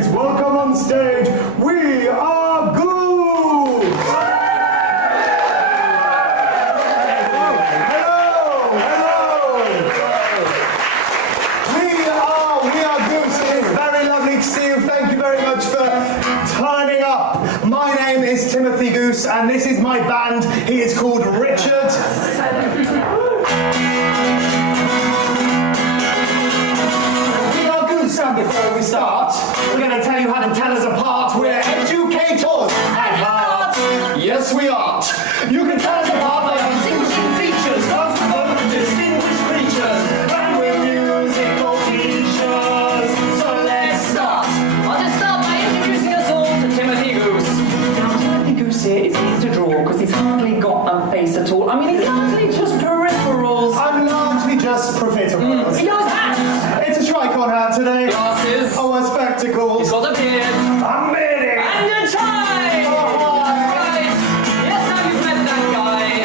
please welcome on stage, we are Goose! Hello! We are Goose. It is very lovely to see you. Thank you very much for turning up. My name is Timothy Goose, and this is my band. He is called Richard. Before we start, we're going to tell you how to tell us apart. We're educators at heart. Yes, we are. You can tell us apart by our distinguishing features, because we're both distinguished creatures, and we're musical teachers. So let's start. I'll just start by introducing us all to Timothy Goose. Now, Timothy Goose here is easy to draw because he's hardly got a face at all. I mean, he's largely just peripherals. I'm largely just profiteroles. He knows hats. It's a tricon hat today. Glasses. Oh, a spectacles. He's got a beard. I'm meaning. And a tie! Oh, Right. Yes, now you've met that guy.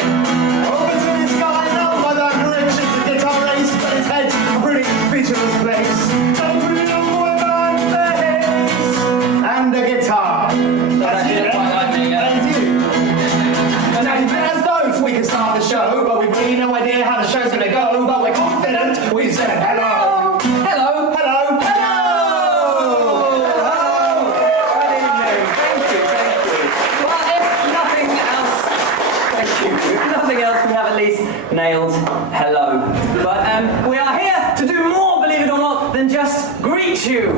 over to this guy known by that Richard, the guitarist, but his head's a pretty featureless place. Over the young boy band bass and a guitar. That's it. Quite like me, yeah. That's you. And now you as those we can start the show, but we've really no idea how the show's gonna go, but we're confident. We've said hello. Hello. Hello. Good evening. Thank you. Well, if nothing else, thank you. If nothing else, we have at least nailed hello. But we are here to do more, believe it or not, than just greet you.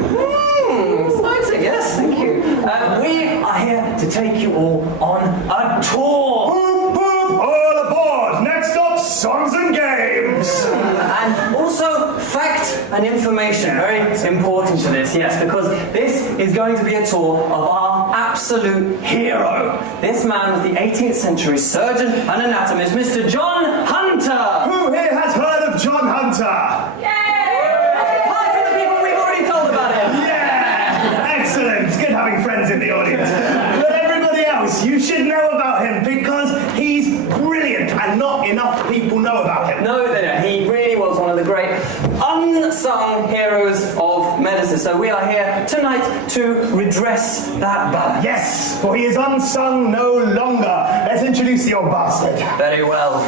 Exciting, yes, thank you. We are here to take you all on a tour. Boop, boop, all aboard. Next up, songs and games. And also fact and information, very important to this, yes, because this is going to be a tour of our absolute hero. This man was the 18th century surgeon and anatomist, Mr. John Hunter. Who here has heard of John Hunter? Apart from the people we've already told about him. Yeah! Excellent. It's good having friends in the audience. But everybody else, you should know about him because he's brilliant and not enough people know about him. No, he really was one of the great unsung heroes of medicine. So we are here tonight to redress that balance. Yes, for he is unsung no longer. Let's introduce the old bastard. Very well.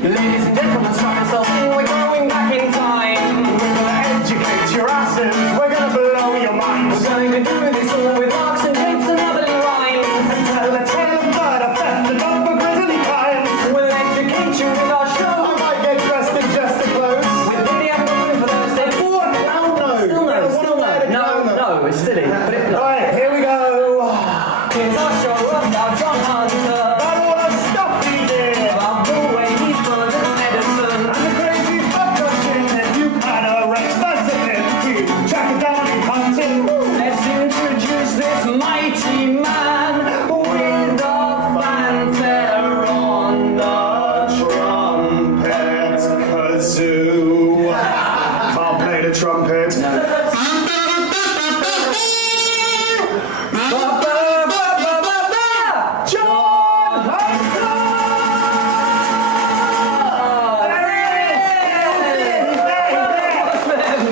Ladies and gentlemen, strap yourselves in. We're going back in time. We're gonna educate your asses. We're gonna blow your minds. We're going to do this all with marks and dates and other rhymes. And tell the tale of murder, theft, and other grisly crimes. We'll educate you with our I show. might get dressed in just the clothes. With Billy and Robin for Thursday. What? Hell no. Still no, it's silly. But it, no. Right, here we go. Here's our show about John Hunter. About all the stuff he did. About the way he found medicine. And the crazy fucker shit that you had a Rex specimen. We track it down and hunt him. Let's introduce this mighty man with a fanfare on the Trumpet kazoo. Can't play the trumpet. John Hunter!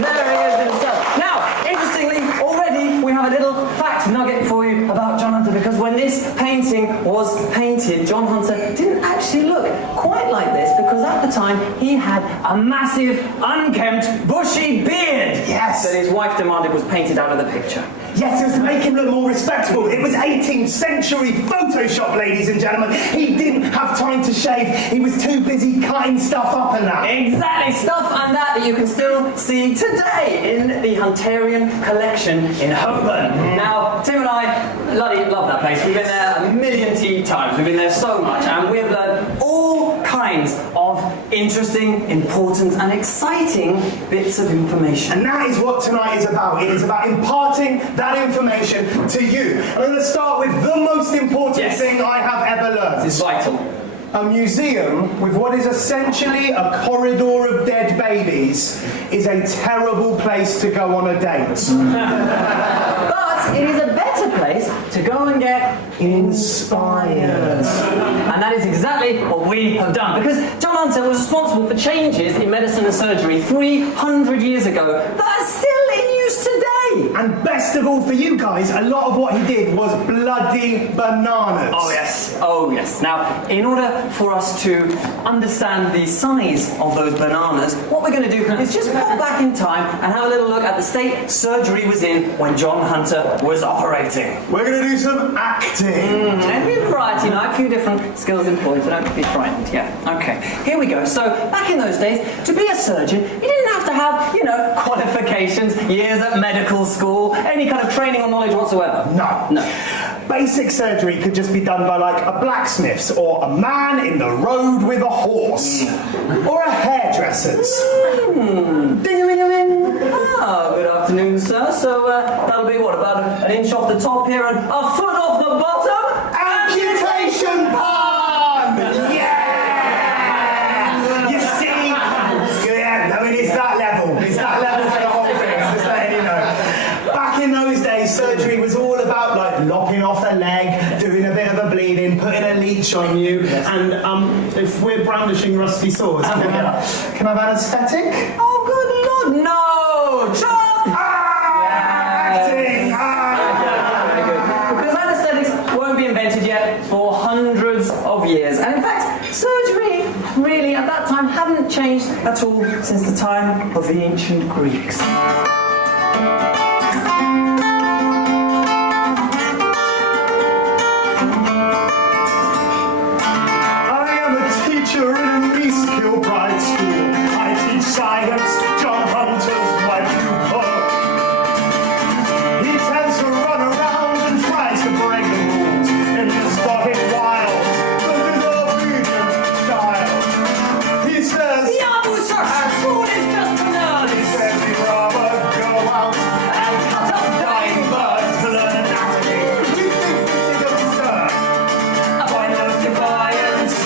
There he is himself. Now, interestingly, already we have a little fact nugget for you about John Hunter, because when this painting was painted, John Hunter didn't actually look quite like this, because at the time he had a massive, unkempt, bushy beard. Yes. That his wife demanded was painted out of the picture. Yes, it was to make him look more respectable. It was 18th century Photoshop, ladies and gentlemen. He didn't have time to shave. He was too busy cutting stuff up and that. Exactly, stuff and that you can still see today in the Hunterian collection in Holborn. Now, Tim and I bloody love that place. We've been there a million times. We've been there so much, and we've learned all kinds of interesting, important, and exciting bits of information. And that is what tonight is about. It is about imparting that information to you. I'm going to start with the most important thing I have ever learned. This is vital. A museum with what is essentially a corridor of dead babies is a terrible place to go on a date. But it is a better place to go and get inspired. And that is exactly what we have done, because John Hunter was responsible for changes in medicine and surgery 300 years ago that are still in use today. And best of all for you guys, a lot of what he did was bloody bananas. Oh yes, oh yes. Now, in order for us to understand the size of those bananas, what we're going to do is just pop back in time and have a little look at the state surgery was in when John Hunter was operating. We're going to do some acting. And a variety, a few different skills employed, so don't be frightened. Yeah, okay. Here we go. So, back in those days, to be a surgeon, you didn't have to have, qualifications, years at medical school, any kind of training or knowledge whatsoever. No. Basic surgery could just be done by like a blacksmith's or a man in the road with a horse. Or a hairdresser's. Ding-a-ling-a-ling. Oh, good afternoon, sir. So that'll be what, about an inch off the top here and a foot off the bottom? Amputation pun! Yeah! You see? Yeah, I mean, it's that level. It's that level for the whole thing. I'm just letting you know. Back in those days, surgery was all about like lopping off a leg, doing a bit of a bleeding, putting a leech on you, and if we're brandishing rusty swords, can I have anesthetic? Oh, good lord, no! Chop! Acting! Very good. Because anesthetics won't be invented yet for hundreds of years. And in fact, surgery really at that time hadn't changed at all since the time of the ancient Greeks. In a musical pride school, I teach science. John Hunter's my pupil. He tends to run around and tries to break the rules in the spotted wild, the disobedient child. He says, School is just an early. he says he'd rather go out and cut up dying birds to learn anatomy. You think this is absurd? A point of defiance.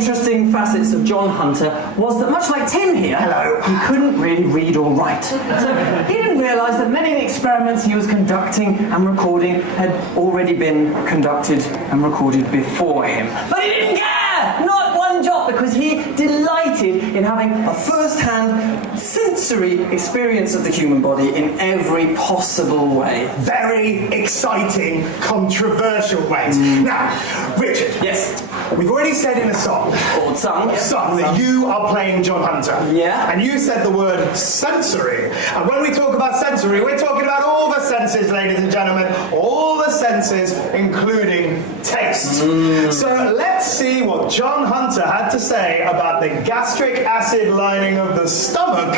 Interesting facets of John Hunter was that, much like Tim here, he couldn't really read or write. So he didn't realise that many of the experiments he was conducting and recording had already been conducted and recorded before him. But he didn't care! Not one jot, because he delighted in having a first-hand sensory experience of the human body in every possible way. Very exciting, controversial ways. Now, Richard. Yes? We've already said in a song that you are playing John Hunter. Yeah. And you said the word sensory. And when we talk about sensory, we're talking about all the senses, ladies and gentlemen. All the senses, including taste. So let's see what John Hunter had to say about the gastric acid lining of the stomach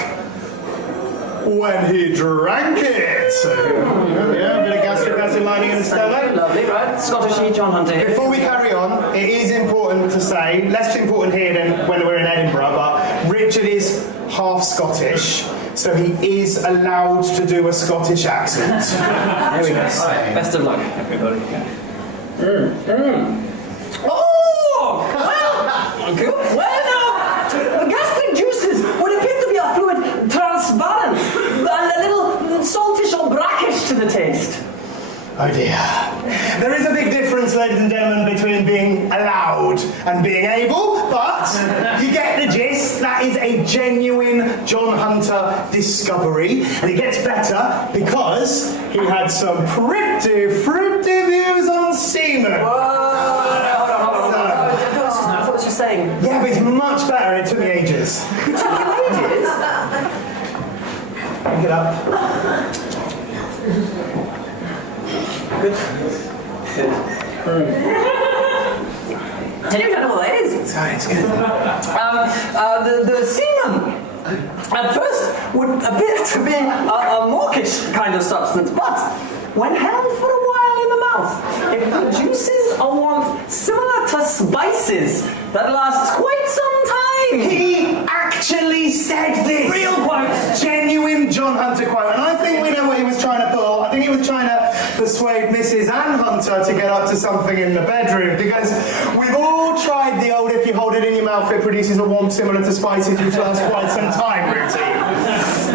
when he drank it. Yeah, a bit of gastric acid lining in the stomach. Lovely, right? Scottish John Hunter here. Before we carry on, it is important to say, less important here than when we're in Edinburgh, but Richard is half Scottish, so he is allowed to do a Scottish accent. There we go. Right, best of luck, everybody. and being able, but you get the gist. That is a genuine John Hunter discovery, and it gets better because he had some pretty fruity views on semen. Hold on. I thought you were saying. Yeah, but it's much better, and it took me ages. It took you ages? Pick it up. Do you know what that is? Sorry, it's good. The semen at first would appear to be a mawkish kind of substance, but when held for a while in the mouth, it produces a warmth similar to spices that lasts quite some time. He actually said this. Real quote. Genuine John Hunter quote. And I think we know what he was trying to pull. I think he was trying to persuade Mrs. Ann Hunter to get up to something in the bedroom, because we've all tried the old if you hold it in your mouth it produces a warmth similar to spices which lasts quite some time routine.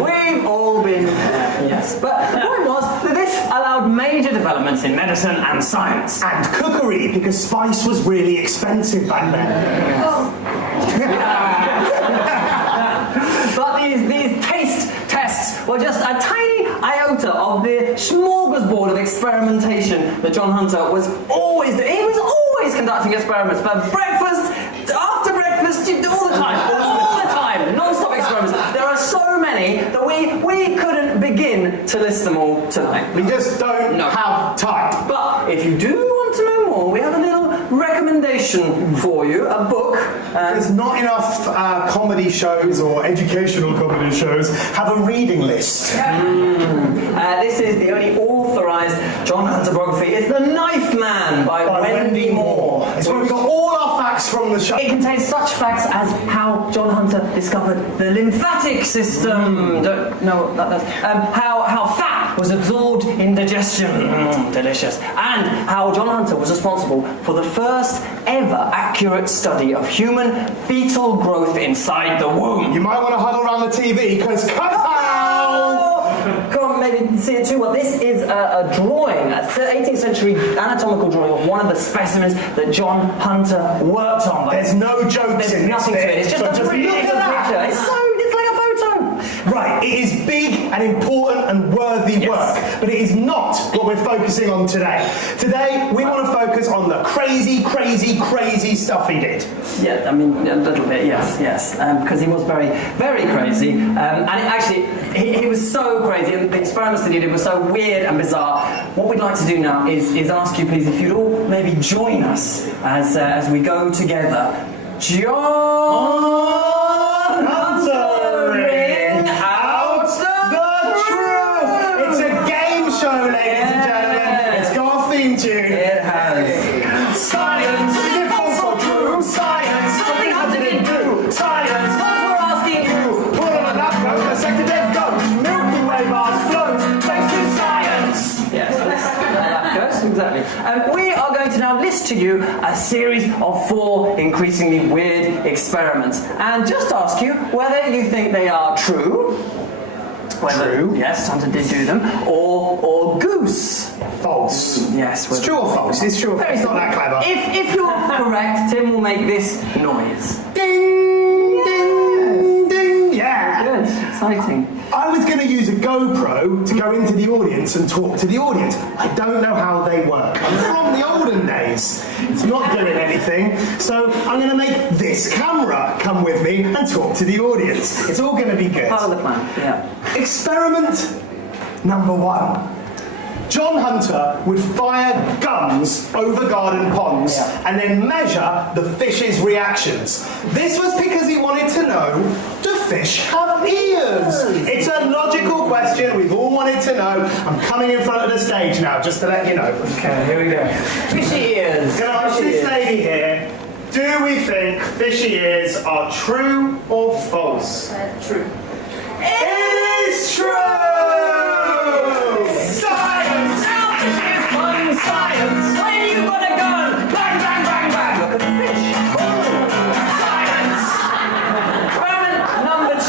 We've all been there, yes. But the point was that this allowed major developments in medicine and science. And cookery, because spice was really expensive back then. But these taste tests were just a tiny iota of the smorgasbord of experimentation that John Hunter was always doing. He was always conducting experiments for breakfast, after breakfast, all the time, non-stop experiments. There are so many that we couldn't begin to list them all tonight. We just don't have time. But if you do want to know more, we have a little recommendation for you, a book. There's not enough comedy shows or educational comedy shows have a reading list. This is the only authorised John Hunter biography. It's The Knife Man by Wendy Moore. It's where we got all our facts from the show. It contains such facts as how John Hunter discovered the lymphatic system. Don't know what that does. How fat was absorbed in digestion. Delicious. And how John Hunter was responsible for the first ever accurate study of human fetal growth inside the womb. You might want to huddle around the TV, because Come on, maybe see it too well. This is a drawing, a 18th century anatomical drawing of one of the specimens that John Hunter worked on. There's no jokes There's in nothing to it. It's just a really look good at picture. that. It's like a photo. Right, it is big and important and worthy work, but it is not what we're focusing on today. Today, we want to focus on the crazy, crazy, crazy stuff he did. Yeah, I mean, a little bit, yes. Because he was very, very crazy. And he was so crazy, and the experiments that he did were so weird and bizarre. What we'd like to do now is ask you, please, if you'd all maybe join us as we go together. John Hunter, ring out the truth! It's a game show, ladies and gentlemen. It's got a theme tune. It has. Science, is it false or true? Science, Something how did it do? Science, That's what we're asking you. put on a lap coat, dissect a dead goat. Milky Way bars float, thanks to science. Yes, that goes, exactly. We are going to now list to you a series of 4 increasingly weird experiments, and just ask you whether you think they are true. True. Yes, Hunter did do them. Or goose. False. Yes. It's true or false? It's true or false? It's not that clever. If you're correct, Tim will make this noise. Ding, ding, ding. Yeah. Good. Exciting. I was going to use a GoPro to go into the audience and talk to the audience. I don't know how they work. I'm from the olden days. It's not doing anything. So I'm going to make this camera come with me and talk to the audience. It's all going to be good. Part of the plan. Yeah. Experiment number 1. John Hunter would fire guns over garden ponds and then measure the fish's reactions. This was because he wanted to know, do fish have ears? It's a logical question we've all wanted to know. I'm coming in front of the stage now just to let you know. Okay, here we go. Fishy ears. Can I ask this lady here, do we think fishy ears are true or false? True. It is true! Science! Science! When you got a gun! Bang, bang, bang, bang! Look at the fish! Science! Experiment number 2.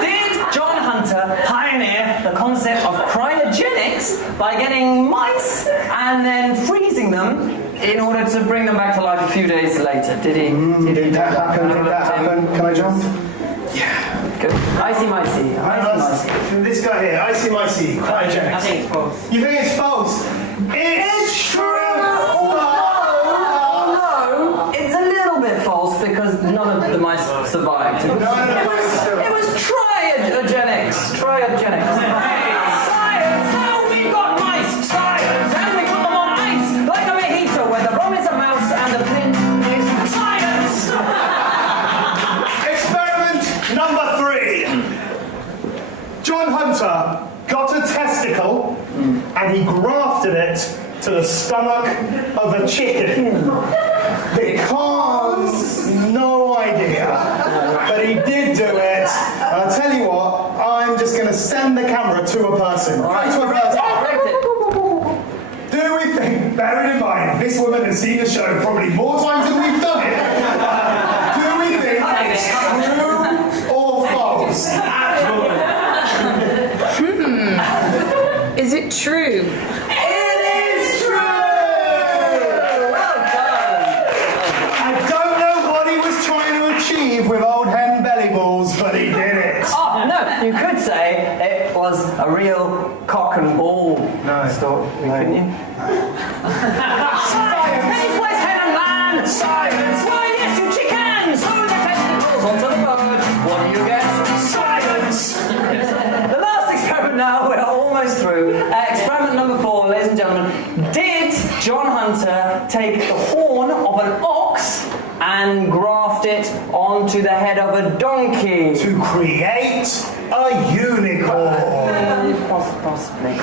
Did John Hunter pioneer the concept of cryogenics by getting mice and then freezing them in order to bring them back to life a few days later. Did he? Did that happen? Did that happen? Can I jump? Yeah. Good. Icy Micey. This guy here, Icy Micey, cryogenics. I think it's false. You think it's false? It's true! No, it's a little bit false because none of the mice survived. It was triogenics. Triogenics. Science! Now we got mice! Science! And we put them on ice! Like a mojito where the rum is a mouse and the flint is science! Experiment number 3. John Hunter got a testicle and he grafted it to the stomach of a chicken. Because, no idea, but he did do it. And I'll tell you what, I'm just going to send the camera to a person. Right. To a person. Do we think, bearing in mind, this woman has seen the show probably more times than we've done it, do we think it's true or false? Is it true? With old hen belly balls, but he did it. Oh, no, you could say it was a real cock and ball story, couldn't you? Science! This was hen and man! Science! Why, yes, you chicken! So the testicles onto the bird. What do you get? Science! The last experiment now, we're almost through. Experiment number 4, ladies and gentlemen. Did John Hunter take the horn of an ox and graft it onto the head of a donkey? To create a unicorn. Possibly.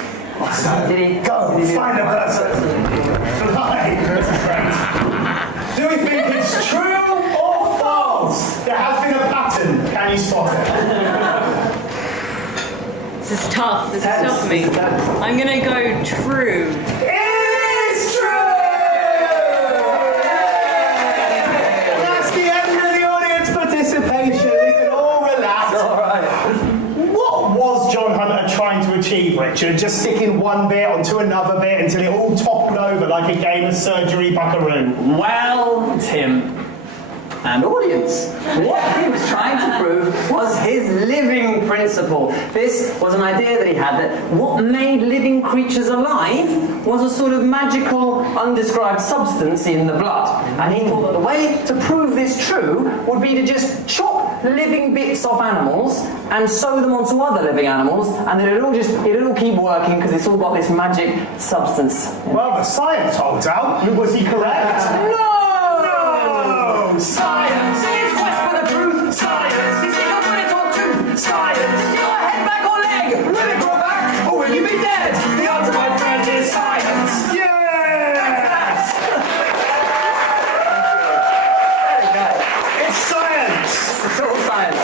So, Did he? Go, find a person. Right, this is great. Do we think it's true or false? There has been a pattern. Can you spot it? This is tough. This is tough for me. I'm gonna go true. It's true! Participation, we can all relax. All right. What was John Hunter trying to achieve, Richard? Just sticking one bit onto another bit until it all toppled over like a game of surgery buckaroo? Well, Tim and audience, what he was trying to prove was his living principle. This was an idea that he had that what made living creatures alive was a sort of magical, undescribed substance in the blood. And he thought that the way to prove this true would be to just chop living bits off animals and sew them onto other living animals, and then it'll all keep working because it's all got this magic substance. Well, the science holds out. Was he correct? No! Science is quest for the truth. Science is it your brain or tooth. Science is your head, back or leg. Will it grow back or will you be dead? The answer, my friend, is science. Yes! There you go. It's science! It's all science.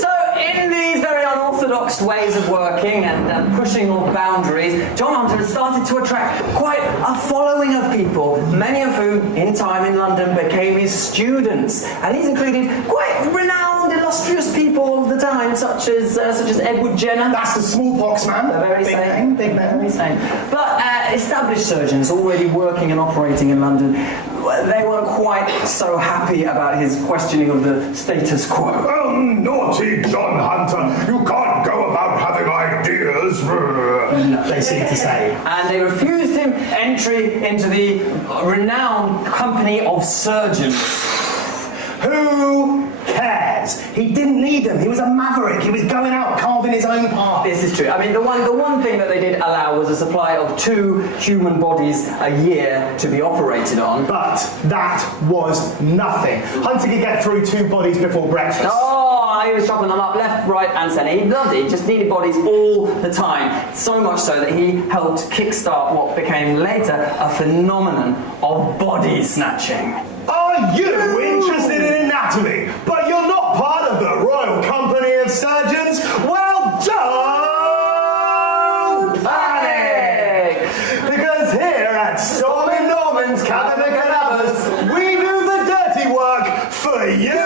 So, in these very unorthodox ways of working and pushing off boundaries, John Hunter has started to attract quite a following of people, many of whom, in time in London, became his students. And he's included quite renowned, illustrious people of the time, such as Edward Jenner. That's the smallpox man. The very big same. name, big name. Very same. But established surgeons already working and operating in London, they weren't quite so happy about his questioning of the status quo. Oh, naughty John Hunter. You can't go about having ideas. They seem to say. And they refused him entry into the renowned company of surgeons. Who cares? He didn't need them. He was a maverick. He was going out carving his own path. This is true. I mean, the one thing that they did allow was a supply of 2 human bodies a year to be operated on. But that was nothing. Hunter could get through 2 bodies before breakfast. Oh, he was chopping them up left, right, and centre. He loved it. He just needed bodies all the time. So much so that he helped kickstart what became later a phenomenon of body snatching. Are you interested in anatomy, but you're not part of the Royal Company of Surgeons? Well, don't panic! Because here at Stormy Norman's Cabin of Cadavers, we do the dirty work for you!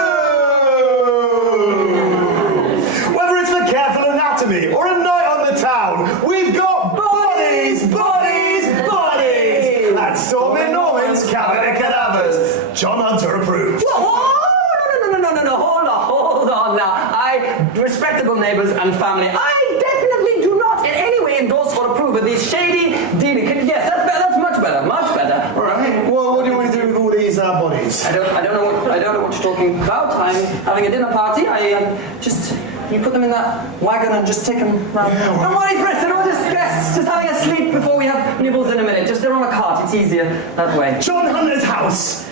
Whether it's for careful anatomy or a night on the town, we've got bodies, bodies, bodies! At Stormy Norman's Cabin from neighbours and family. I definitely do not in any way endorse or approve of these shady, dealing. Yes, that's much better, much better. All right. Well, what do you want to do with all these bodies? I don't know what you're talking about. I'm having a dinner party. You put them in that wagon and just take them round. Yeah, well. Don't worry, Chris, they're all just guests, just having a sleep before we have nibbles in a minute. Just they're on a cart, it's easier that way. John Hunter's house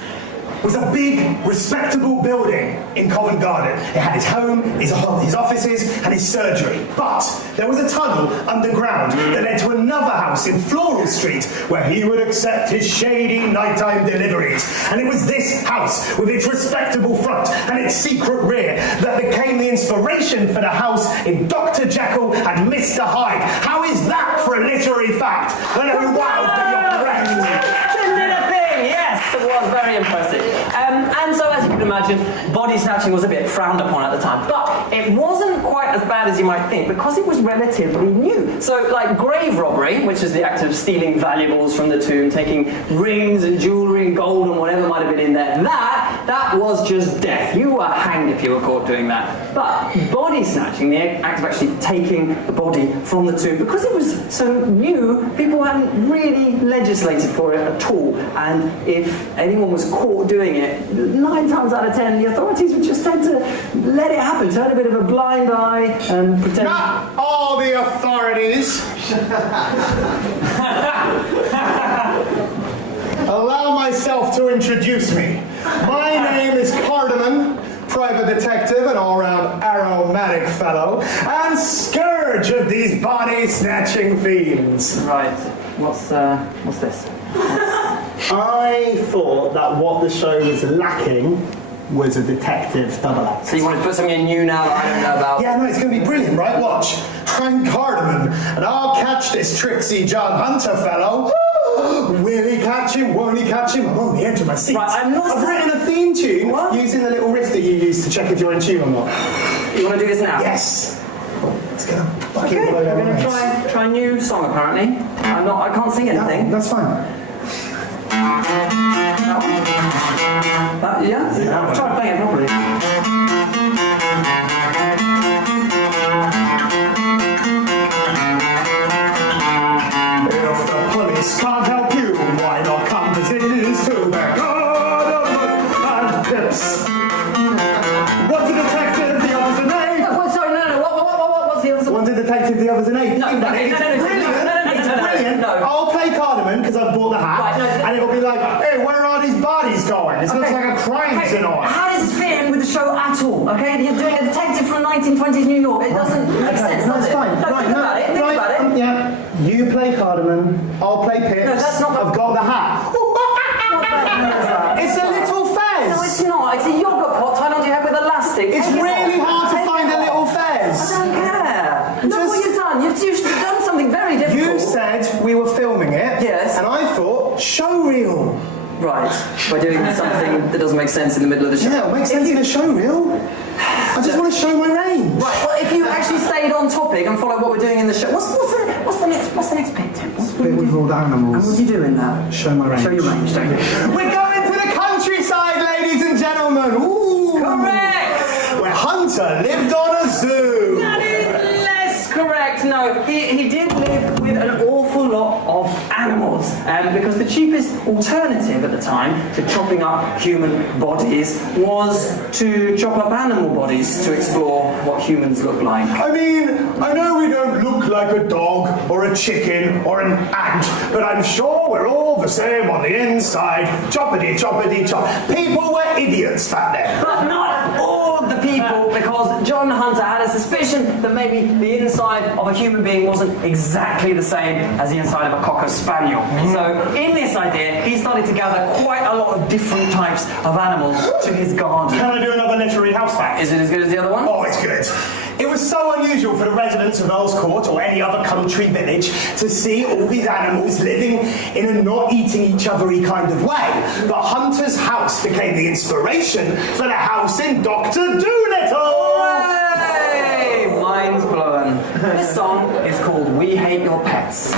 was a big, respectable building in Covent Garden. It had his home, his offices, and his surgery. But there was a tunnel underground that led to another house in Floral Street where he would accept his shady nighttime deliveries. And it was this house, with its respectable front and its secret rear, that became the inspiration for the house in Dr. Jekyll and Mr. Hyde. How is that for a literary fact? I know, wow, but you're correct. Yes, it was very impressive. And so, as you can imagine, body snatching was a bit frowned upon at the time. But it wasn't quite as bad as you might think because it was relatively new. So, like grave robbery, which is the act of stealing valuables from the tomb, taking rings and jewellery and gold and whatever might have been in there, that was just death. You were hanged if you were caught doing that. But body snatching, the act of actually taking the body from the tomb, because it was so new, people hadn't really legislated for it at all. And if anyone was caught doing it, 9 times out of 10, the authorities would just tend to let it happen, turn a bit of a blind eye and pretend... Not all the authorities. Allow myself to introduce me. My name is Cardamon, private detective and all-round aromatic fellow, and scourge of these body-snatching fiends. Right. What's this? I thought that what the show was lacking was a detective double act. So you want to put something new now that I don't know about? Yeah, no, it's going to be brilliant, right? Watch. I'm Cardamon, and I'll catch this tricksy John Hunter fellow. Will he catch him? Won't he catch him? I'm on the edge of my seat. Right, I've written a theme tune using the little riff that you use to check if you're in tune or not. You want to do this now? Yes. Let's go. Okay, we're going to try a new song apparently. I can't sing anything. No, that's fine. Yeah? Try playing it properly. If the police can't help you, why not come visit us to the Garden and Pips? One's a detective, the other's an aide. What's the other? One's a detective, the other's an aide. No, It's brilliant. I'll play Cardamon because I've bought the hat, and it'll be like, hey, where are these bodies going? It looks like a crime scene on. How does this fit in with the show at all? Okay, you're doing a detective from 1920s New York. It doesn't make sense, does it? Fine. No, think about it. Yeah. You play Cardamon, I'll play Pips. No, that's not. I've got the hat. It's a little fez. No, it's not. It's a yogurt pot tied onto your head with elastic. It's really hard to find a little fez. I don't care. Look what you've done. You've done something very difficult. You said we were filming it. Yes. And I thought, show reel. Right. By doing something that doesn't make sense in the middle of the show. Yeah, it makes sense in a show reel. I just want to show my range. Right. Well, if you actually stayed on topic and followed what we're doing in the show, what's the next bit, Tim? Bit with all the animals. And what do you do in that? Show my range. Show your range, don't you? We're going to the countryside, ladies and gentlemen. Ooh. Correct. Where Hunter lived on a zoo. That is less correct. No, he did live with an awful lot of animals, because the cheapest alternative at the time to chopping up human bodies was to chop up animal bodies to explore what humans look like. I mean, I know we don't look like a dog or a chicken or an ant, but I'm sure we're all the same on the inside. Choppity, choppity, chop. People were idiots back then. But not all the people, because John Hunter had a suspicion that maybe the inside of a human being wasn't exactly the same as the inside of a Cocker Spaniel. So in this idea, he started to gather quite a lot of different types of animals to his garden. Can I do another literary house fact? Is it as good as the other one? Oh, it's good. It was so unusual for the residents of Earl's Court or any other country village to see all these animals living in a not eating each other-y kind of way that Hunter's house became the inspiration for the house in Dr. Dolittle! Hooray! Mind's blown. This song is called We Hate Your Pets.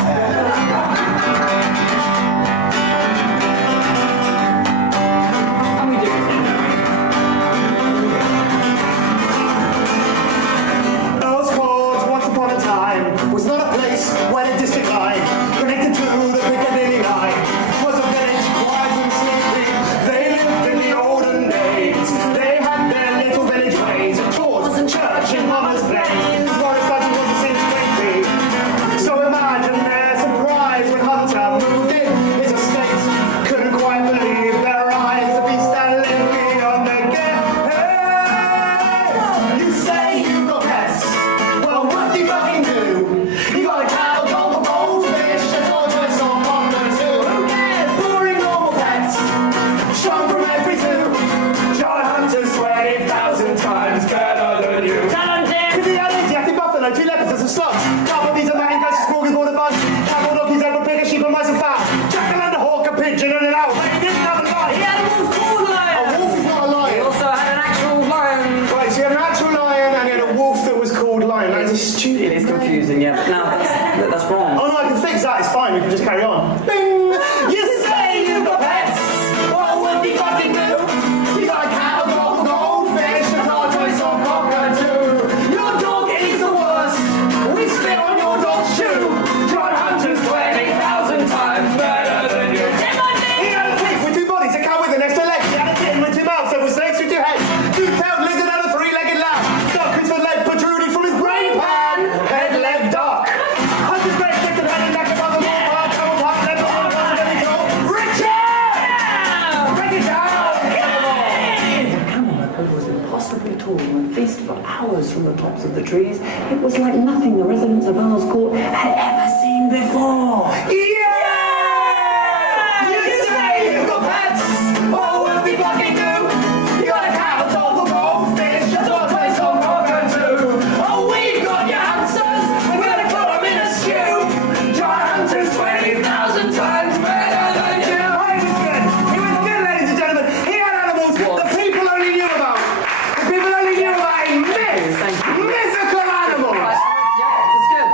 tall and feast for hours from the tops of the trees. It was like nothing the residents of Earl's Court had ever seen before. Yeah! You say you've got pets? What would we fucking do? You got a cat, a dog, a goldfish, a dog play some rock and two. Oh, we've got your hamsters, we're gonna put them in a stew. Giant hamsters 20,000 times better than you. He was good. He was good, ladies and gentlemen. He had animals that people only knew about. The people only knew about in mythical animals. Right. Yeah, it's good.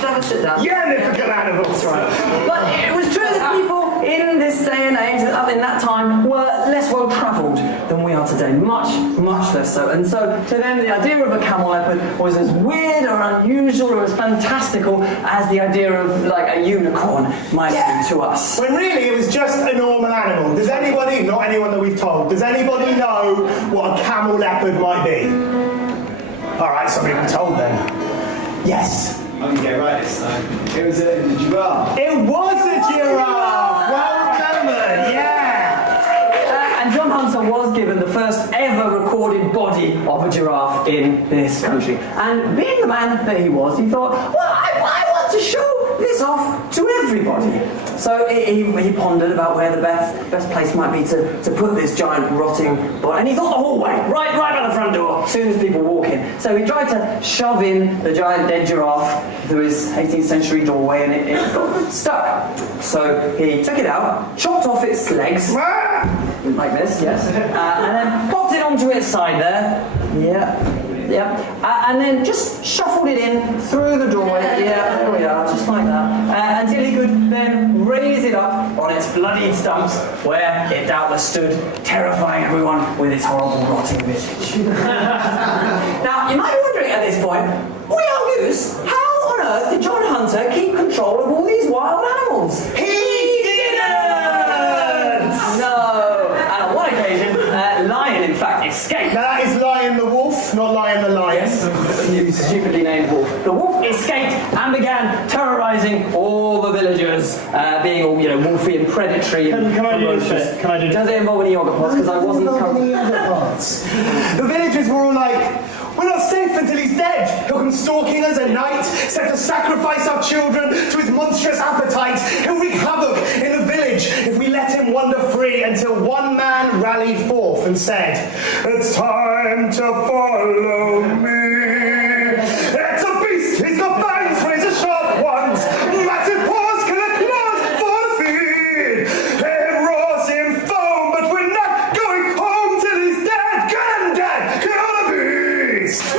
Have a sit down. Yeah, mythical animals. Right. But it was true that people in this day and age, in that time, were less well travelled than we are today. Much, much less so. And so, to them, the idea of a camel leopard was as weird or unusual or as fantastical as the idea of, like, a unicorn might be to us. When really it was just a normal animal. Does anybody, not anyone that we've told, does anybody know what a camel leopard might be? Alright, somebody been told then. Yes. I'm gonna get it right this time. It was a giraffe. It was a giraffe! Well remembered, yeah! And John Hunter was given the first ever recorded body of a giraffe in this country. And being the man that he was, he thought, well, I want to show this off to everybody. So he pondered about where the best place might be to put this giant rotting body. And he thought the hallway, right by the front door, as soon as people walk in. So he tried to shove in the giant dead giraffe through his 18th century doorway, and it got stuck. So he took it out, chopped off its legs, like this, yes, and then popped it onto its side there. And then just shuffled it in through the doorway. Yeah, there we are, just like that. Until he could then raise it up on its bloodied stumps, where it doubtless stood, terrifying everyone with its horrible rotting visage. Now, you might be wondering at this point, Are Goose, how on earth did John Hunter keep control of all these wild animals? He didn't! No. And on one occasion, Lion, in fact, escaped. Now that is Lion the wolf, not Lion the lion. You stupidly named wolf. The wolf escaped and began terrorising all the villagers, being all, wolfy and predatory. Can I do this? Can I do this? Does it involve any yogurt pots? Because I wasn't comfortable. The villagers were all like, we're not safe until he's dead. He'll come stalking us at night, set to sacrifice our children to his monstrous appetite. He'll wreak havoc in the village if we let him wander free, until one man rallied forth and said, it's time to follow me. It's a beast, he's got fangs, razor sharp ones, massive paws, killer claws for the feed. It roars in foam, but we're not going home till he's dead. Get him dead, kill the beast.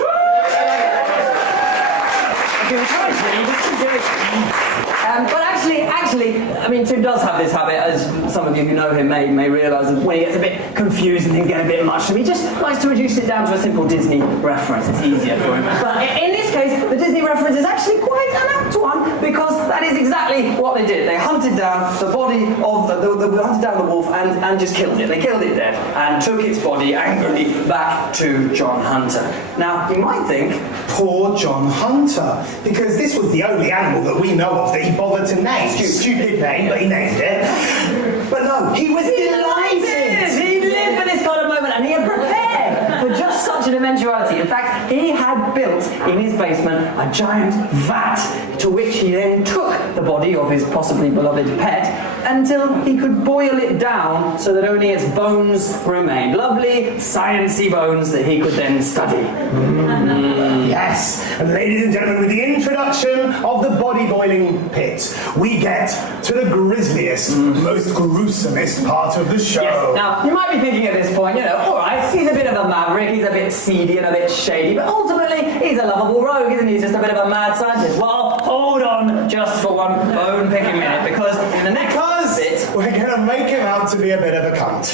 But actually, I mean, Tim does have this habit, as some of you who know him may realise, that when he gets a bit confused and things get a bit much, he just likes to reduce it down to a simple Disney reference. It's easier for him. But in this case, the Disney reference is actually quite an apt one, because that is exactly what they did. They hunted down the body of hunted down the wolf and just killed it. They killed it dead and took its body angrily back to John Hunter. Now, you might think, Poor John Hunter, because this was the only animal that we know of that he bothered to name. Stupid name, but he named it. But no, he was delighted. He lived for this kind of moment, and he had prepared for just such an eventuality. In fact, he had built in his basement a giant vat, to which he then took the body of his possibly beloved pet until he could boil it down so that only its bones remained. Lovely, sciencey bones that he could then study. Yes, and ladies and gentlemen, with the introduction of the body boiling pit, we get to the grisliest, most gruesomest part of the show. Yes. Now, you might be thinking at this point, alright, he's a bit of a maverick, he's a bit seedy and a bit shady, but ultimately, he's a lovable rogue, isn't he? He's just a bit of a mad scientist. Well, hold on just for one bone-picking minute, because in the next bit... we're going to make him out to be a bit of a cunt.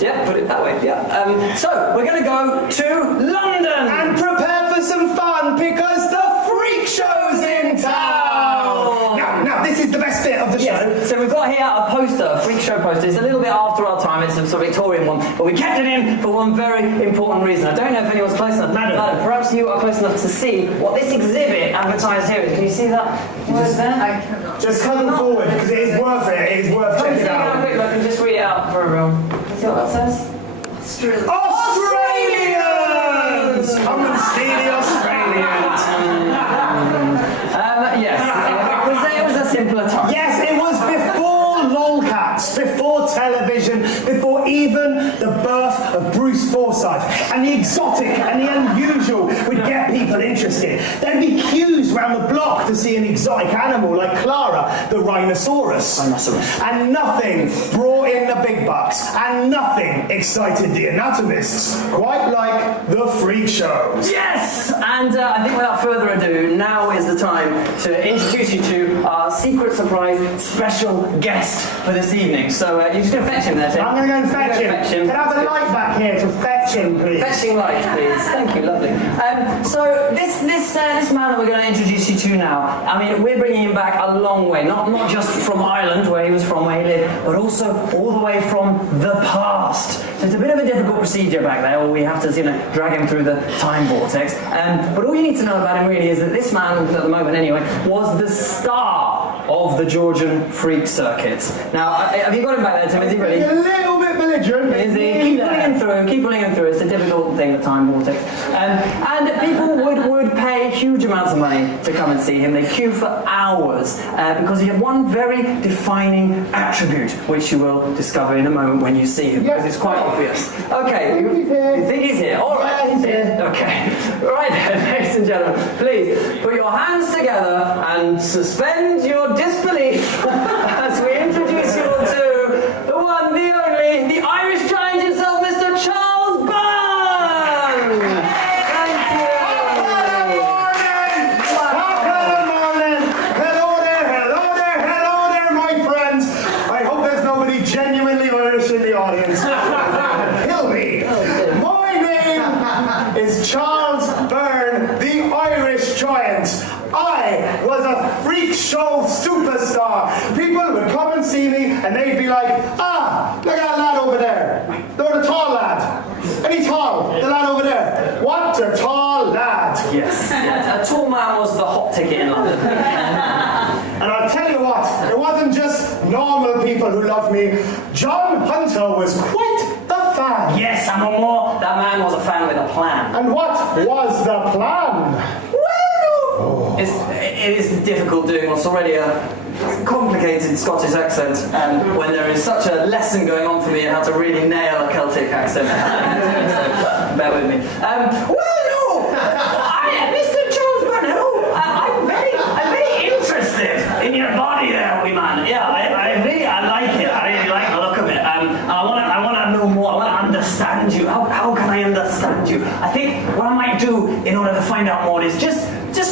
Yeah, put it that way, yeah. So, we're going to go to London! And prepare for some fun, because the freak show's in town! Now, this is the best bit of the show. Yes. So we've got here a poster, a freak show poster. It's a little bit after our time, it's a sort of Victorian one, but we kept it in for one very important reason. I don't know if anyone's close enough. Madam, perhaps you are close enough to see what this exhibit advertised here is. Can you see that word there? I cannot. Just come forward, because it is worth it. It is worth checking Have a out. quick look and just read it out for everyone. See what that says? Australia. Australia! Yes, it was a simpler time. Yes, it was before lolcats, before television, before even the birth of Bruce Forsyth. And the exotic and the unusual would get people interested. There'd be queues round the block to see an exotic animal like Clara, the rhinoceros. And nothing brought in the big bucks, and nothing excited the anatomists quite like the freak shows. Yes! And I think without further ado, now is the time to introduce you to our secret surprise special guest for this evening. So you're just going to fetch him there, Tim. I'm going to go and fetch him. Can I have a light back here to fetch him, please? Fetching light, please. Thank you, lovely. So this man that we're going to introduce you to now, I mean, we're bringing him back a long way, not just from Ireland, where he was from, where he lived, but also all the way from the past. So it's a bit of a difficult procedure back there, where we have to, drag him through the time vortex. But all you need to know about him really is that this man, at the moment anyway, was the star of the Georgian freak circuit. Now, have you got him back there, Tim? Is he ready? A little bit belligerent. Is he? Keep pulling him through. It's a difficult thing, the time vortex. And people would pay huge amounts of money to come and see him. They queue for hours because he had one very defining attribute, which you will discover in a moment when you see him, because it's quite obvious. Okay, you think he's here? All right, he's here. Okay. Right then, ladies and gentlemen, please put your hands together and suspend your disbelief as we introduce you all to the one, the only, the Irish giant himself, Mr. Charles Byrne! Thank you! Hello there, my friends. I hope there's nobody genuinely Irish in the audience. Kill me. My name is Charles Byrne, the Irish giant. I was a freak show superstar. People would come and see me and they'd be like, look at that lad over there. They're the tall lad. And he's tall, the lad over there. What a tall lad. Yes. A tall man was the hot ticket in London. And I'll tell you what, it wasn't just normal people who loved me. John Hunter was quite the fan. Yes, and one more, that man was a fan with a plan. And what was the plan? It is difficult doing what's already a complicated Scottish accent when there is such a lesson going on for me in how to really nail a Celtic accent. So, bear with me. Mr. Charles Byrne, I'm very interested in your body there, wee man. Yeah, I like it. I really like the look of it. I want to know more. I want to understand you. How can I understand you? I think what I might do in order to find out more is just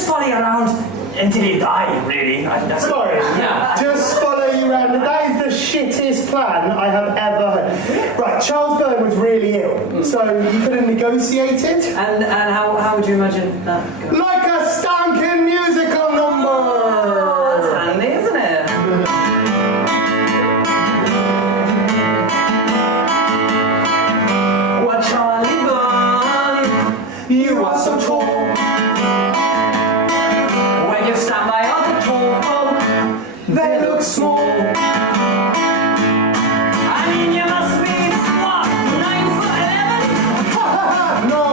follow you around until you die, really. Sorry. Yeah. Just follow you around. That is the shittest plan I have ever heard. Right, Charles Byrne was really ill, so you could have negotiated. And how would you imagine that? Like a stonking musical number. Oh, that's handy, isn't it? Well, Charlie Byrne, you are so tall. When you stand by other tall folk, they look small. I mean, you must be, what, 9'11"? No,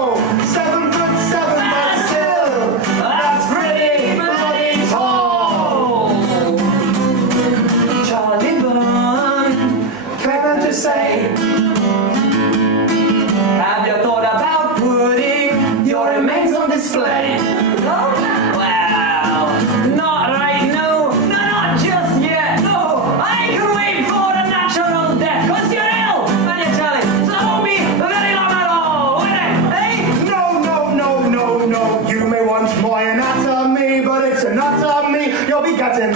7'7", but still, that's pretty bloody tall. Charlie Byrne, can I just say, have you thought about putting your remains on display? Well, not right now, not just yet. No, I can wait for a natural death, 'cause you're ill, and you're Charlie, so it won't be very long at all, will it? Eh? No, you may want my anatomy, but it's anatomy you'll be getting.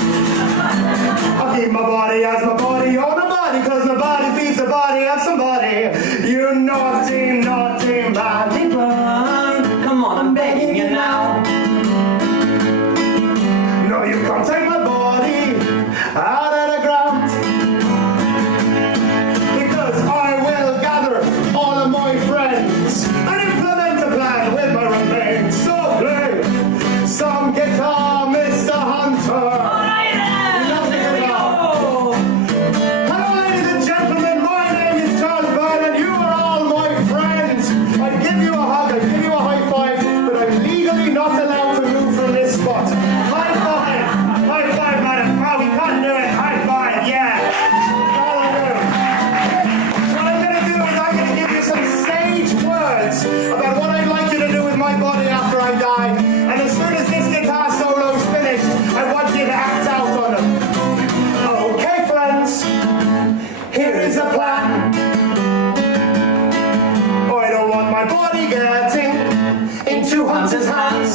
I'll keep my body as my body on the body, 'cause my body feeds the body of somebody. You naughty man. Charlie Byrne, come on, I'm begging you now. No, you can't take my body out of the ground, because I will gather all of my friends and implement a plan with my remains. So play some guitar, Mr. Hunter. Alright then, here we go. Hello, ladies and gentlemen, my name is Charles Byrne, and you are all my friends. I give you a hunter's hands.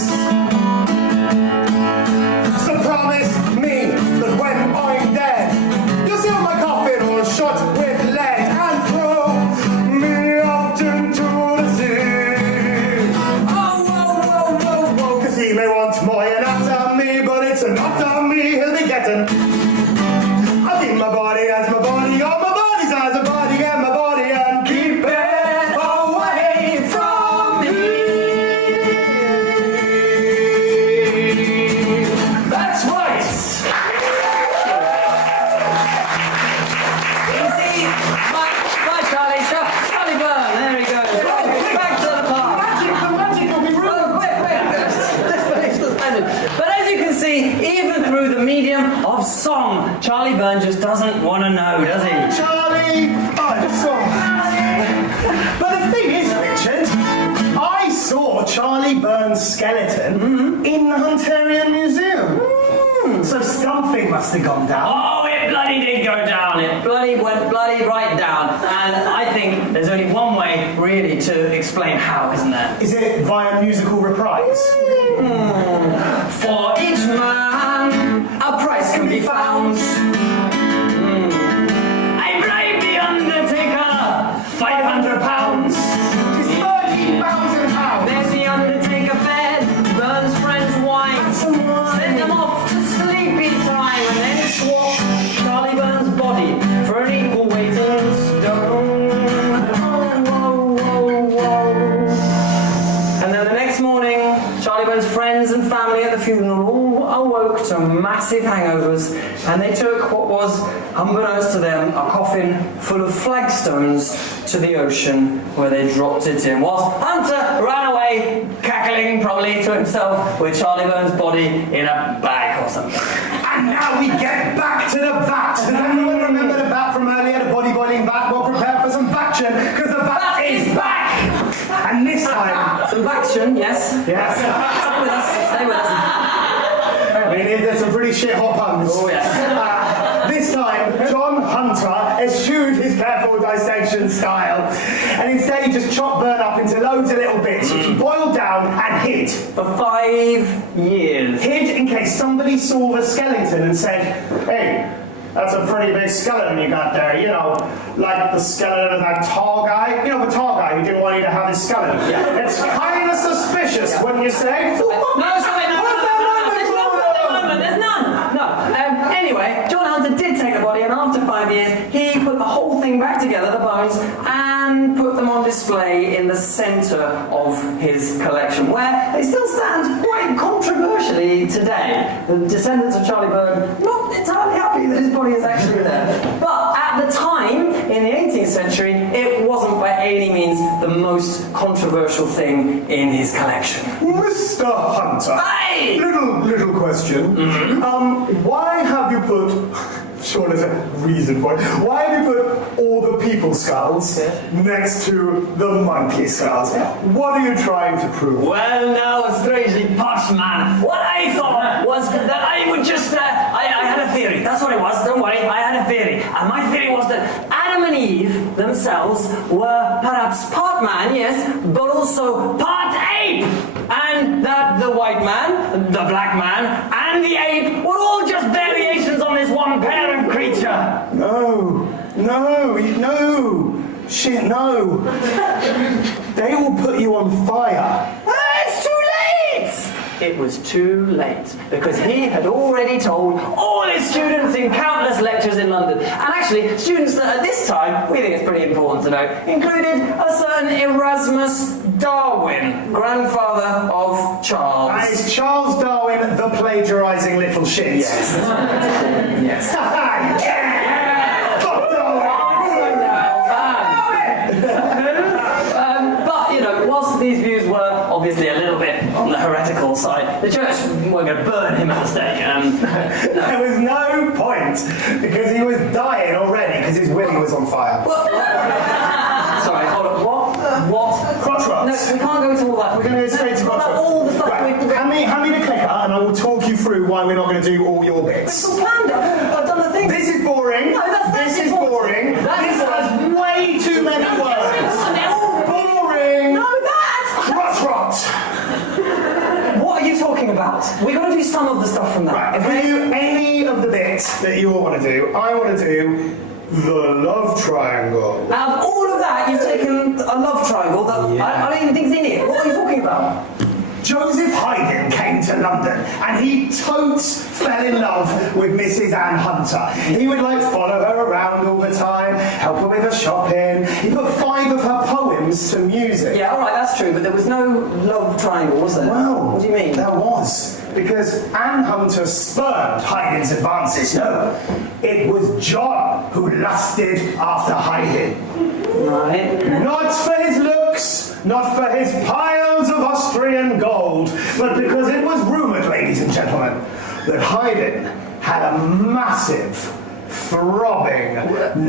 So promise me that when I'm dead, you'll seal my coffin all shut with lead and throw me out into the sea. Oh, whoa, whoa, whoa, whoa, 'cause he may want my anatomy, but it's not on me he'll be getting. I think my body as my body, oh, my body's as a body, and my body, and keep it away from me. That's right. You see, bye Charlie, Charlie Byrne, there he goes. Back to the park. The magic will be ruined. Wait, let's finish the sentence. But as you can see, even through the medium of song, Charlie Byrne just doesn't want to know, does he? Charlie, I just saw. But the thing is, Richard, I saw Charlie Byrne's skeleton in the Hunterian Museum. So something must have gone down. Oh, it bloody did go down. It bloody went bloody right down. And I think there's only one way, really, to explain how, isn't there? Is it via musical reprise? For each man, a price can be found. I bribed the Undertaker, £500. It's £30,000. Then the Undertaker fed Burns' friends wine. Sent them off to sleepy time and then swapped Charlie Burns' body for an equal weight in stone. Whoa. And then the next morning, Charlie Burns' friends and family at the funeral all awoke to massive hangovers, and they took what was, unbeknownst to them, a coffin full of flagstones to the ocean, where they dropped it in, whilst Hunter ran away, cackling probably to himself, with Charlie Burns' body in a bag or something. And now we get back to the vat. Does anyone remember the vat from earlier? The body boiling vat? Well, prepare for some action, because the vat is back! And this time... Some action, yes. Yes. Stay with us. I mean, there's some pretty shit hot puns. Oh, yes. This time, John Hunter eschewed his careful dissection style, and instead he just chopped Byrne up into loads of little bits, which he boiled down and hid. For 5 years. Hid in case somebody saw the skeleton and said, "Hey, that's a pretty big skeleton you got there. You know, like the skeleton of that tall guy. You know, the tall guy who didn't want you to have his skeleton. Yeah. It's kind of suspicious, wouldn't you say?" No, sorry, no. There's none. No. Anyway, John Hunter did take the body, and after 5 years, he put the whole thing back together, the bones, and put them on display in the centre of his collection, where they still stand quite controversially today. The descendants of Charlie Byrne not entirely happy that his body is actually there. But at the time, in the 18th century, it wasn't by any means the most controversial thing in his collection. Mr. Hunter. Hey! Little question. Why have you put... Sure, there's a reason for it. Why have you put all the people skulls next to the monkey skulls? What are you trying to prove? Well, now, strangely posh man, what I thought was that I would just, I had a theory. That's what it was, don't worry, I had a theory. And my theory was that Adam and Eve themselves were perhaps part man, yes, but also part ape. And that the white man, the black man, and the ape were all just variations on this one parent creature. No. Shit, no. They will put you on fire. It's too late! It was too late, because he had already told all his students in countless lectures in London. And actually, students that at this time, we think it's pretty important to know, included a certain Erasmus Darwin, grandfather of Charles. And it's Charles Darwin, the plagiarising little shit. Yes. Yes. Fuck Darwin! But, you know, whilst these views were obviously a little bit on the heretical side, the church weren't going to burn him at the stake. There was no point, because he was dying already, because his willy was on fire. Sorry, hold on. What? Crotch rots. No, we can't go into all that. We're going to go straight to crotch rots. All the stuff Right. we've... Hand me the clicker, and I will talk you through why we're not going to do all your bits. It's all planned. I've done the thing. This is boring. No, this is boring. This has way too many words. They're all Boring. No, that! Crotch rot. from that. Right, if we do any of the bits that you all want to do, I want to do the love triangle. Out of all of that, you've taken a love triangle that I don't even think's in it. What are you talking about? Joseph Haydn came to London and he totes fell in love with Mrs. Anne Hunter. He would follow her around all the time, help her with her shopping. He put 5 of her poems to music. Yeah, alright, that's true, but there was no love triangle, was there? Well, what do you mean? There was, because Anne Hunter spurned Haydn's advances. No, it was John who lusted after Haydn. Right. Not for his looks, not for his piles of Austrian gold, but because it was rumoured, ladies and gentlemen, that Haydn had a massive, throbbing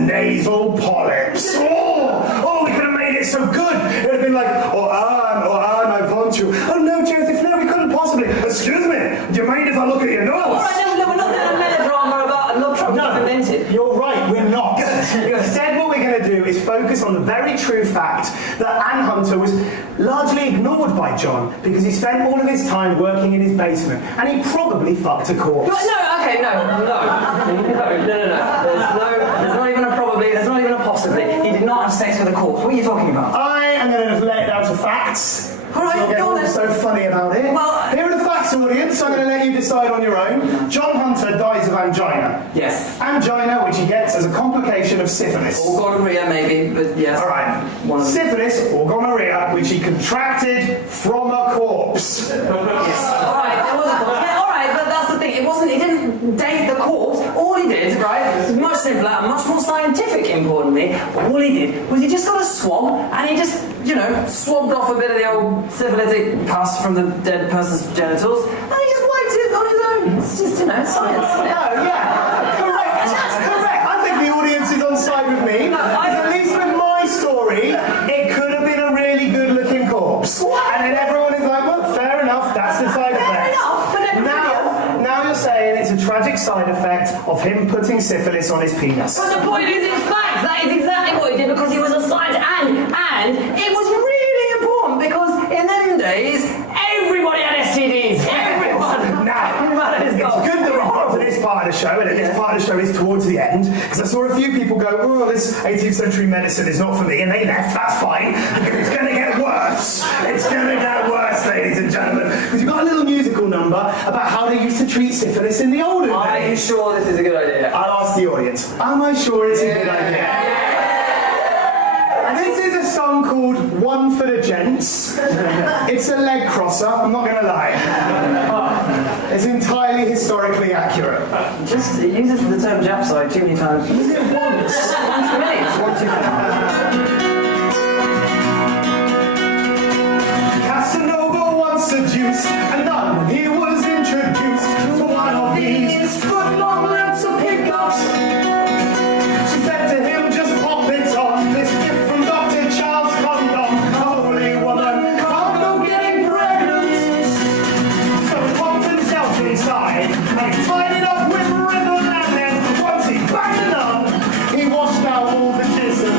nasal polyps. Oh, we could have made it so good. It would have been like, oh, Anne, I want you. Oh, no, Joseph, no, we couldn't possibly. Excuse me, do you mind if I look at your nose? All right, no, we're not doing a melodrama about a love triangle. No, invented. You're right, we're not. Instead, what we're going to do is focus on the very true fact that Anne Hunter was largely ignored by John because he spent all of his time working in his basement and he probably fucked a corpse. No, okay, no. There's not even a probably, there's not even a possibly. He did not have sex with a corpse. What are you talking about? I am going to lay it down to facts. All right, go on then. So funny about it. Well, here are the facts, audience. I'm going to let you decide on your own. John Hunter dies of angina. Yes. Angina, which he gets as a complication of syphilis. Or gonorrhea, maybe, but yes. All right. Syphilis or gonorrhea, which he contracted from a corpse. Yes. All right, there was a corpse. Yeah, all right, but that's the thing. He didn't date the corpse. All he did, right, was much simpler and much more scientific, importantly. All he did was he just got a swab and he just, swabbed off a bit of the old syphilitic pus from the dead person's genitals and he just wiped it on his own. It's just, science. Yeah. Correct. Correct. I think the audience is on side with me. At least with my story, it could have been a really good-looking corpse. What? And then everyone is like, well, fair enough, that's the side effect. Fair enough, but now you're saying it's a tragic side effect of him putting syphilis on his penis. But the point is, it's facts. That is exactly what he did because he was a scientist, and it was really important because in them days, everybody had STDs. Everyone. It's good that we've got to this part of the show, and this part of the show is towards the end, because I saw a few people go, oh, this 18th century medicine is not for me, and they left, that's fine, because it's going to get worse. It's going to get worse, ladies and gentlemen, because you've got a little musical number about how they used to treat syphilis in the olden days. Are you sure this is a good idea? I'll ask the audience, am I sure it's a good idea? This is a song called One for the Gents. It's a leg crosser, I'm not going to lie. It's entirely historically accurate. Just it uses the term Japside too many times. Use it once. Once a minute. Once a minute. Casanova once seduced a nun. He was introduced to one of these foot-long lamps of pickups. She said to him, just pop it on. This gift from Dr. Charles Condom. A holy woman, can't go getting pregnant. So he popped himself inside and he tied it up with ribbon, and then once he banged the nun, he washed out all the jizz and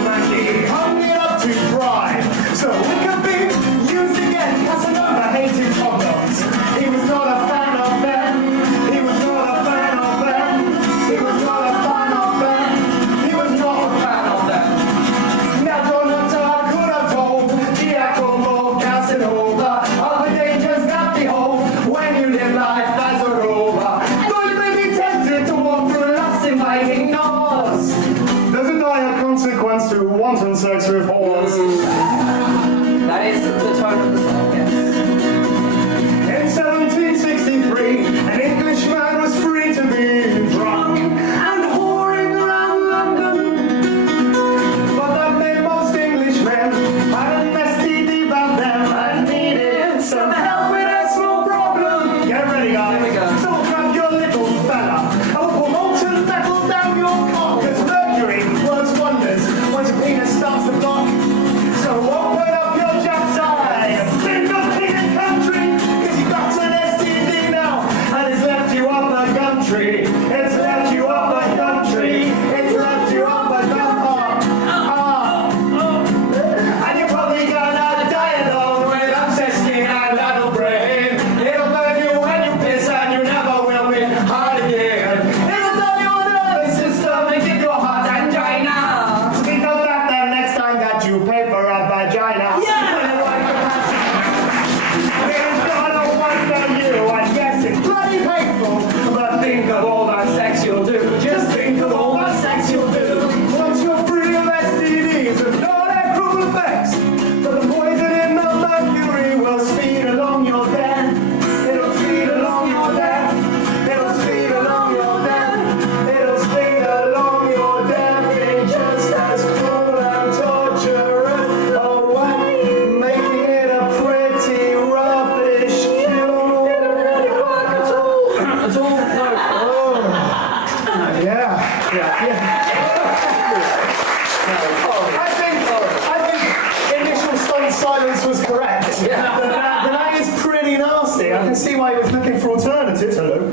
was correct. Yeah. The nag is pretty nasty. I can see why he was looking for alternatives. Hello.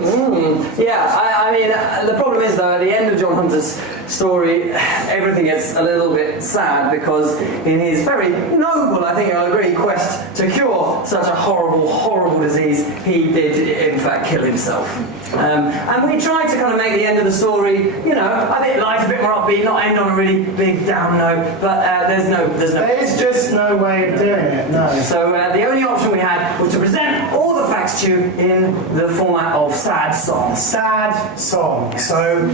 Yeah, I mean, the problem is though, at the end of John Hunter's story, everything gets a little bit sad because in his very noble, I think you'll agree, quest to cure such a horrible, horrible disease, he did in fact kill himself. And we tried to kind of make the end of the story, you know, a bit light, a bit more upbeat, not end on a really big down note, but there's no. There's just no way of doing it, no. So the only option we had was to present all the facts to you in the format of sad song. Sad song. So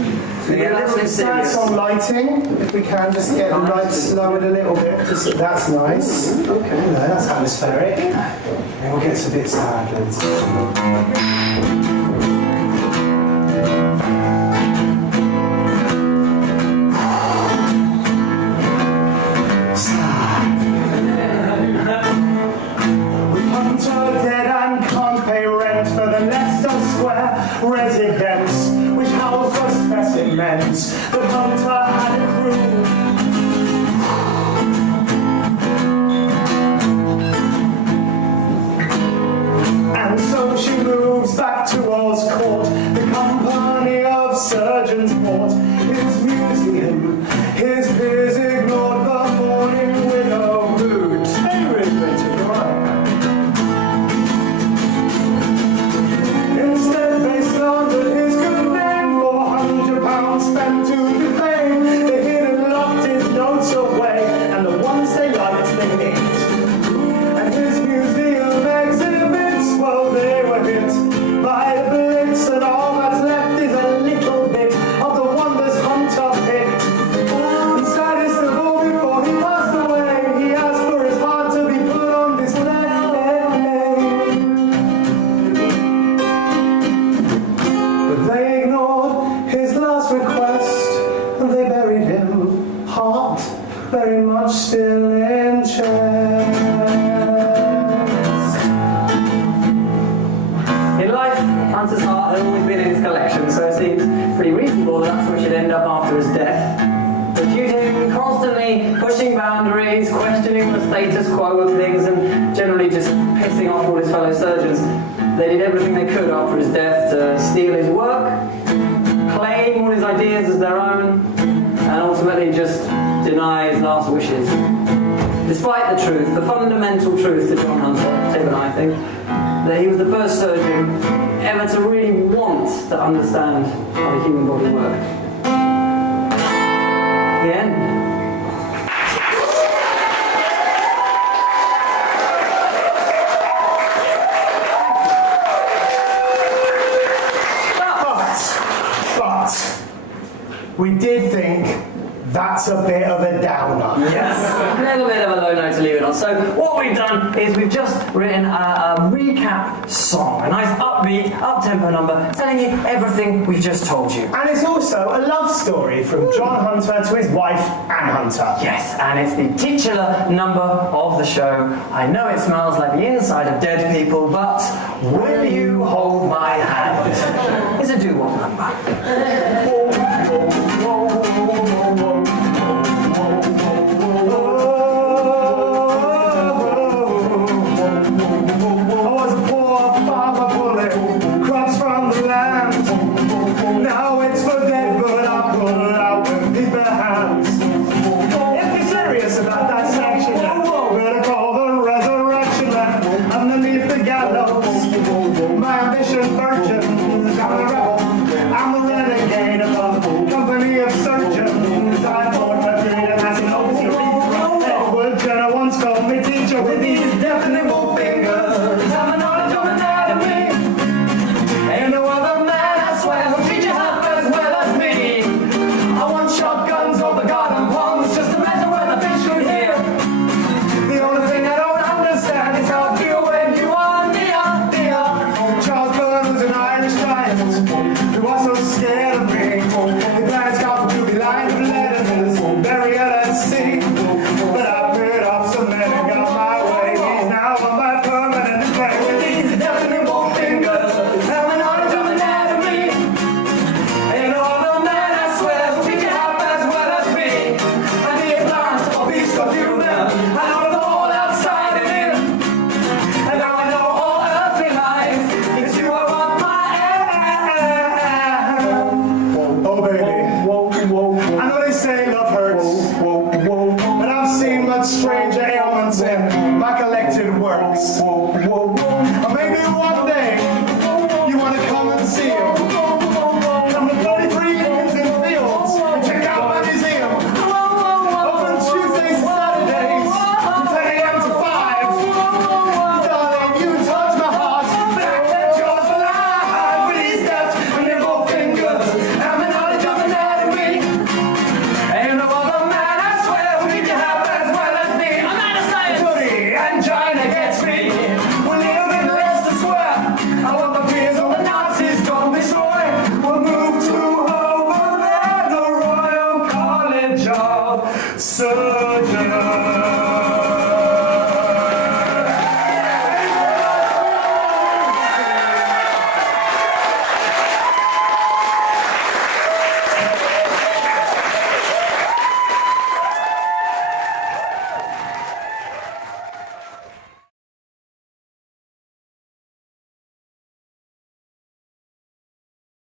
we Yeah, get a little bit that's sad serious. song lighting, if we can, just get the lights lowered a little bit, because that's nice. Okay. No, that's atmospheric. And we'll get a bit sad then. Dead and can't pay rent for the Leicester Square residence, which housed the specimens that Hunter had accrued. And so she moves back towards court, the company of surgeons bought his museum, his peers ignored the mourning widow mood. Stay with me, right? Instead, they slandered his good name, £400 spent to defame. They hid and locked his notes away, and the ones they liked, they hid. And his museum exhibits, well, they were hit by the blitz, and all that's left is a little bit of the wonders Hunter picked. And saddest of all, before he passed away, he asked for his heart to be put on display. But they ignored his last request, and they buried him, heart very much still in chest. In life, Hunter's heart had always been in his collection, so it seems pretty reasonable that that's where it should end up after his death. But due to him constantly pushing boundaries, questioning the status quo of things, and generally just pissing off all his fellow surgeons, they did everything they could after his death to steal his work, claim all his ideas as their own, and ultimately just deny his last wishes. Despite the truth, the fundamental truth to John Hunter, Tim and I think, that he was the first surgeon ever to really want to understand how the human body worked. The end. But we did think that's a bit of a downer. Yes, a little bit of a low note to leave it on. So what we've done is we've just written a recap song, a nice upbeat, up-tempo number, telling you everything we've just told you. And it's also a love story from John Hunter to his wife, Anne Hunter. Yes, and it's the titular number of the show. I know it smells like the inside of dead people, but will you hold my hand? It's a doo-wop number. Now it's for dead, but I'll pull it out with these bare hands. If you're serious about that section, better call the resurrection man underneath the gallows. My ambition virgin, I'm a rebel, I'm a renegade. works. Whoa, whoa,